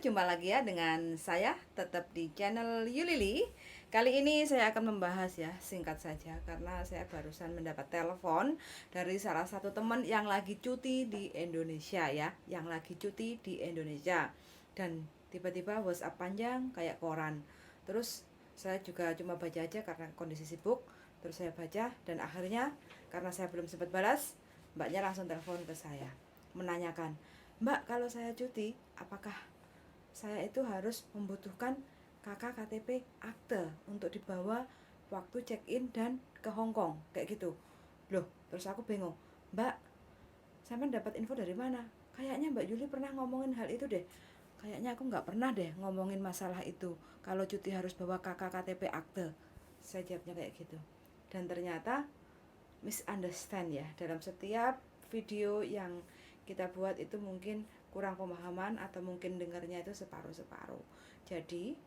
jumpa lagi ya dengan saya tetap di channel Yulili. Kali ini saya akan membahas ya, singkat saja karena saya barusan mendapat telepon dari salah satu teman yang lagi cuti di Indonesia ya, yang lagi cuti di Indonesia. Dan tiba-tiba WhatsApp panjang kayak koran. Terus saya juga cuma baca aja karena kondisi sibuk. Terus saya baca dan akhirnya karena saya belum sempat balas, mbaknya langsung telepon ke saya menanyakan, "Mbak, kalau saya cuti, apakah saya itu harus membutuhkan KK KTP akte untuk dibawa waktu check-in dan ke Hong Kong?" Kayak gitu. Loh, terus aku bingung. "Mbak, sampean dapat info dari mana? Kayaknya Mbak Yuli pernah ngomongin hal itu deh." "Kayaknya aku nggak pernah deh ngomongin masalah itu. Kalau cuti harus bawa KK KTP akte." Saya jawabnya kayak gitu. Dan ternyata misunderstand ya, dalam setiap video yang kita buat itu mungkin kurang pemahaman atau mungkin dengarnya itu separuh-separuh. Jadi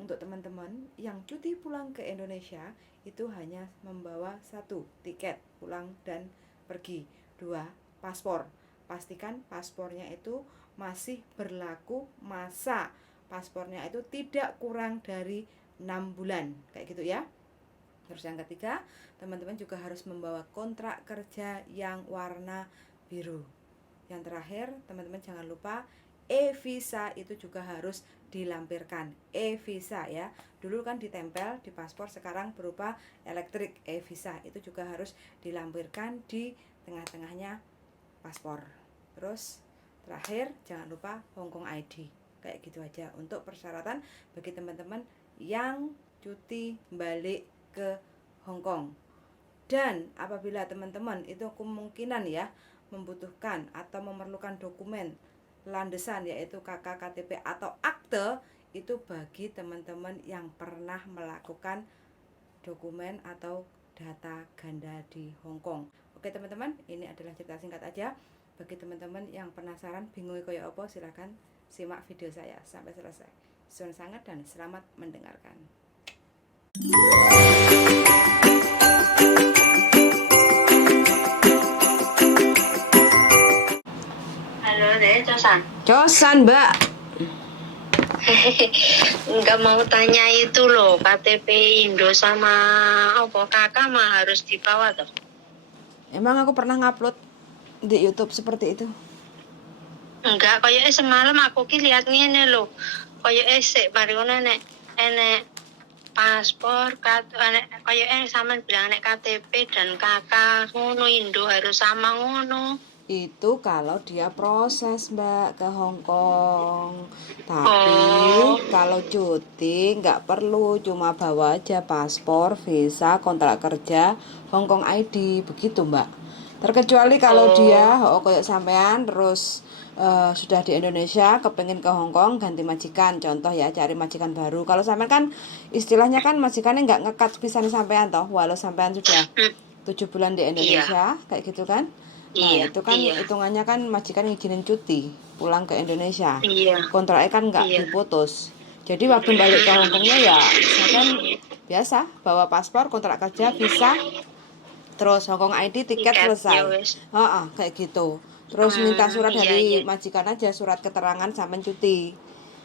untuk teman-teman yang cuti pulang ke Indonesia itu hanya membawa 1 tiket pulang dan pergi, 2 paspor. Pastikan paspornya itu masih berlaku masa paspornya itu tidak kurang dari 6 bulan kayak gitu ya. Terus yang ketiga, teman-teman juga harus membawa kontrak kerja yang warna biru. Yang terakhir, teman-teman jangan lupa e-visa itu juga harus dilampirkan. E-visa ya. Dulu kan ditempel di paspor, sekarang berupa elektrik e-visa. Itu juga harus dilampirkan di tengah-tengahnya paspor. Terus terakhir, jangan lupa Hong Kong ID. Kayak gitu aja untuk persyaratan bagi teman-teman yang cuti balik ke Hong Kong. Dan apabila teman-teman itu kemungkinan ya membutuhkan atau memerlukan dokumen landesan yaitu KK KTP atau akte, itu bagi teman-teman yang pernah melakukan dokumen atau data ganda di Hong Kong. Oke teman-teman, ini adalah cerita singkat aja. Bagi teman-teman yang penasaran bingung kayak apa, silahkan simak video saya sampai selesai. Suun sangat dan selamat mendengarkan. Halo deh, Cosan. Cosan, Mbak. Nggak mau tanya itu loh, KTP Indo sama apa kakak mah harus dibawa tuh. Emang aku pernah ngupload di YouTube seperti itu? Enggak, kayak semalam aku ki lihat ngene loh. Kayak sik mari ngono nek enek paspor kayak sama bilang nek KTP dan kakak ngono Indo harus sama ngono. Itu kalau dia proses Mbak ke Hong Kong. Tapi kalau cuti nggak perlu, cuma bawa aja paspor, visa, kontrak kerja, Hong Kong ID, begitu Mbak. Terkecuali kalau dia kayak sampean terus sudah di Indonesia kepengen ke Hong Kong ganti majikan, contoh ya cari majikan baru. Kalau sampean kan istilahnya kan majikannya nggak ngekat pisan sampean toh, walau sampean sudah 7 bulan di Indonesia kayak gitu kan. Nah itu kan hitungannya kan majikan ngizinin cuti pulang ke Indonesia, kontraknya kan nggak diputus. Jadi waktu balik ke Hongkongnya ya sampean biasa bawa paspor, kontrak kerja, visa, terus Hongkong ID, tiket selesai. Kayak gitu. Terus minta surat dari majikan aja, surat keterangan sampai cuti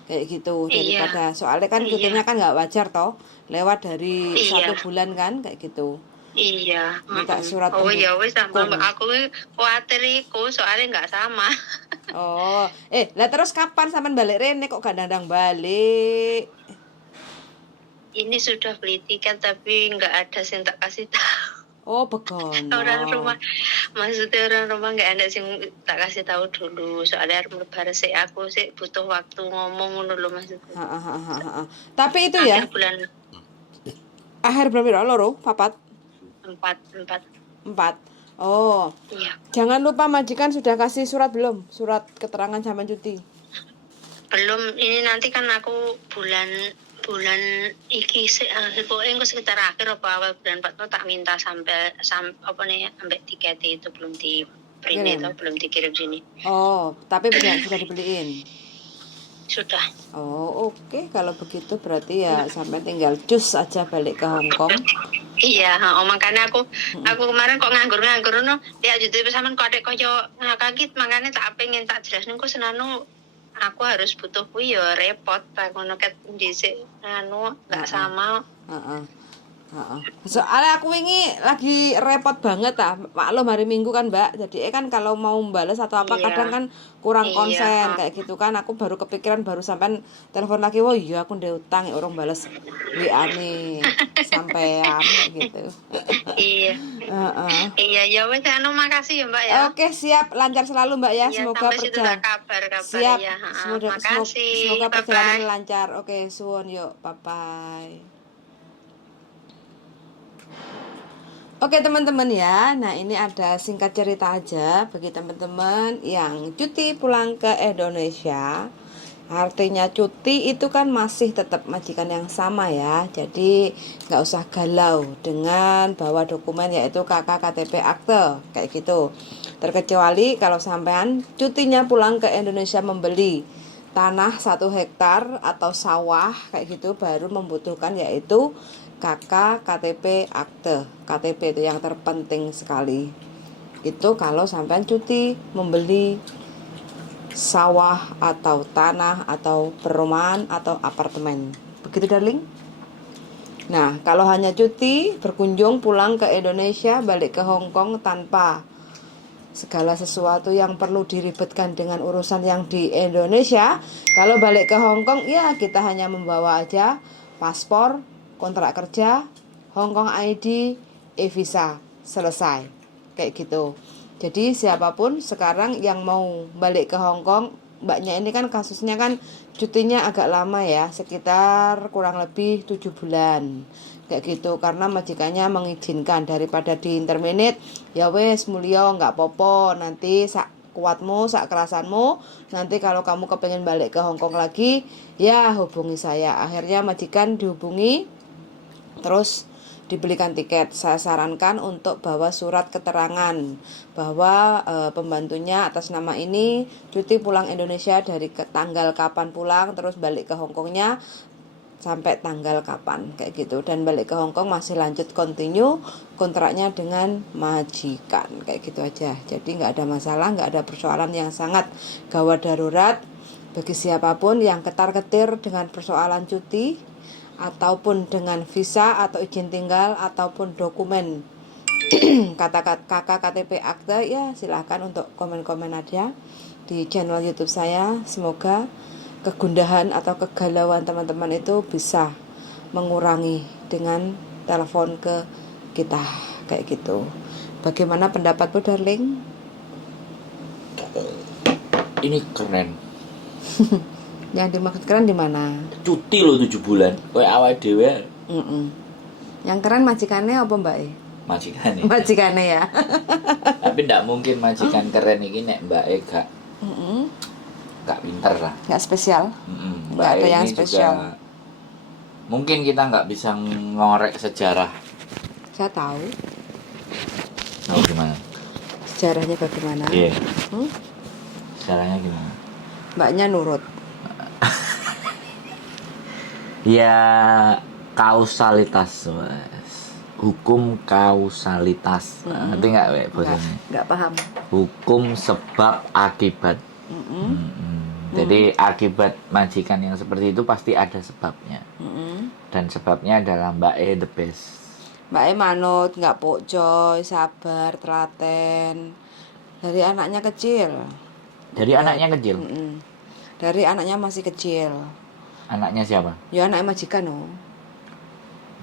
kayak gitu, daripada soalnya kan cutinya kan nggak wajar toh lewat dari 1 bulan kan kayak gitu. Iya. Minta surat Ya wes sama pendukung. aku khawatir iku soalnya nggak sama. Oh, lah terus kapan sampean balik rene kok gak dandang balik? Ini sudah beli tiket tapi nggak ada yang tak kasih tahu. Oh, begono. Orang rumah, maksudnya orang rumah nggak ada yang tak kasih tahu dulu. Soalnya harus lebaran sih aku sih butuh waktu ngomong dulu maksudnya. Tapi itu ya. Bulan Akhir berapa loro? Papat? 4. Oh. Iya. Jangan lupa majikan sudah kasih surat belum? Surat keterangan sama cuti. Belum, ini nanti kan aku bulan iki pokoknya sekitar akhir apa awal bulan 4 tuh tak minta sampai apa nih sampai tiket itu belum di print itu belum dikirim sini. Oh, tapi sudah dibeliin. Sudah. Oh, oke. Kalau begitu berarti ya sampai tinggal cus aja balik ke Hong Kong. Iya, makanya aku kemarin kok nganggur no. Ya jadi sampean kok adek koyo ngakakit makanya tak pengen tak jelasin kok senanu aku harus butuh kuwi ya repot tak ngono ket dhisik anu enggak sama. Heeh. Heeh. Soalnya aku ini lagi repot banget maklum hari Minggu kan Mbak. Jadi kan kalau mau balas atau apa Iya. kadang kan kurang Iya, konsen kayak gitu kan. Aku baru kepikiran baru sampai telepon lagi. Wah iya aku udah utang ya orang balas WA nih sampean kayak gitu. Iya. Heeh. Iya, ya wes anu makasih ya Mbak ya. Oke siap, lancar selalu Mbak ya. Iya, Semoga sampai situ tak kabar-kabar siap. ya. Heeh. Semoga Makasih. perjalanan Bye-bye. lancar. Oke, suwun yuk. Bye bye. Oke teman-teman ya, nah ini ada singkat cerita aja bagi teman-teman yang cuti pulang ke Indonesia. Artinya cuti itu kan masih tetap majikan yang sama ya. Jadi nggak usah galau dengan bawa dokumen yaitu KK, KTP, akte kayak gitu. Terkecuali kalau sampean cutinya pulang ke Indonesia membeli tanah 1 hektar atau sawah kayak gitu baru membutuhkan yaitu KK, KTP, akte. KTP itu yang terpenting sekali. Itu kalau sampai cuti membeli sawah atau tanah atau perumahan atau apartemen. Begitu darling? Nah, kalau hanya cuti berkunjung pulang ke Indonesia, balik ke Hong Kong tanpa segala sesuatu yang perlu diribetkan dengan urusan yang di Indonesia, kalau balik ke Hong Kong ya kita hanya membawa aja paspor, kontrak kerja, Hong Kong ID, e-visa, selesai. Kayak gitu. Jadi siapapun sekarang yang mau balik ke Hong Kong, mbaknya ini kan kasusnya kan cutinya agak lama ya, sekitar kurang lebih 7 bulan. Kayak gitu, karena majikannya mengizinkan daripada di interminate, ya wes mulio nggak popo, nanti sak kuatmu, sak kerasanmu, nanti kalau kamu kepengen balik ke Hong Kong lagi, ya hubungi saya. Akhirnya majikan dihubungi, terus dibelikan tiket. Saya sarankan untuk bawa surat keterangan bahwa pembantunya atas nama ini cuti pulang Indonesia dari tanggal kapan pulang, terus balik ke Hong Kongnya sampai tanggal kapan kayak gitu, dan balik ke Hong Kong masih lanjut continue kontraknya dengan majikan kayak gitu aja. Jadi nggak ada masalah, nggak ada persoalan yang sangat gawat darurat bagi siapapun yang ketar-ketir dengan persoalan cuti ataupun dengan visa atau izin tinggal ataupun dokumen kata-kata KK, KTP, akte, ya silahkan untuk komen-komen aja di channel YouTube saya. Semoga kegundahan atau kegalauan teman-teman itu bisa mengurangi dengan telepon ke kita kayak gitu. Bagaimana pendapatmu darling? Ini keren. Yang dimaksud keren di mana? Cuti loh 7 bulan. Kayak awake dhewe Yang keren majikannya apa mbak? majikan ya. Majikannya ya. Tapi ndak mungkin majikan keren iki nek Mbak Ega. Gak pinter lah. Nggak spesial. Mbak Nggak ada yang ini spesial. juga mungkin kita nggak bisa ngorek sejarah. Saya tahu Tahu gimana? sejarahnya bagaimana. Iya. Sejarahnya gimana? Mbaknya nurut. Ya kausalitas, Mas. Hukum kausalitas. Ngerti nggak Wek bosnya? Nggak paham. Hukum sebab akibat. Jadi akibat majikan yang seperti itu pasti ada sebabnya. Dan sebabnya adalah Mbak E the best. Mbak E manut, nggak pokcoy, sabar, telaten. Dari anaknya kecil. Jadi anaknya kecil. Dari anaknya masih kecil. Anaknya siapa? Ya anaknya majikan oh.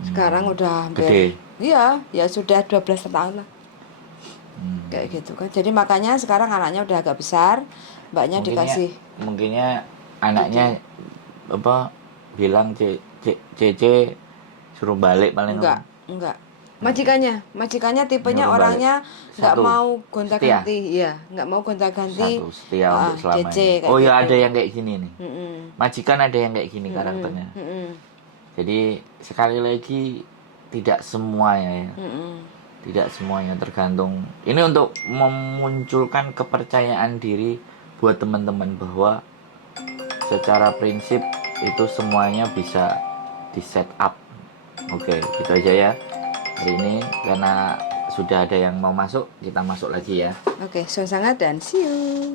Sekarang udah hampir. Gede. Iya, ya sudah 12 tahun lah. Kayak gitu kan. Jadi makanya sekarang anaknya udah agak besar. Mbaknya dikasih. Mungkinnya anaknya apa bilang Cece suruh balik paling Enggak. Majikannya tipenya Nyuruh orangnya nggak Satu. mau gonta-ganti, iya, nggak mau gonta-ganti. satu setia untuk selamanya. kayak Oh ya gitu. ada yang kayak gini nih. Mm-mm. Majikan ada yang kayak gini karakternya. Mm-mm. Jadi sekali lagi tidak semuanya ya. Mm-mm. Tidak semuanya tergantung. Ini untuk memunculkan kepercayaan diri buat teman-teman bahwa secara prinsip itu semuanya bisa di set up. Oke, gitu aja ya hari ini, karena sudah ada yang mau masuk, kita masuk lagi ya. Oke, sangat dan see you.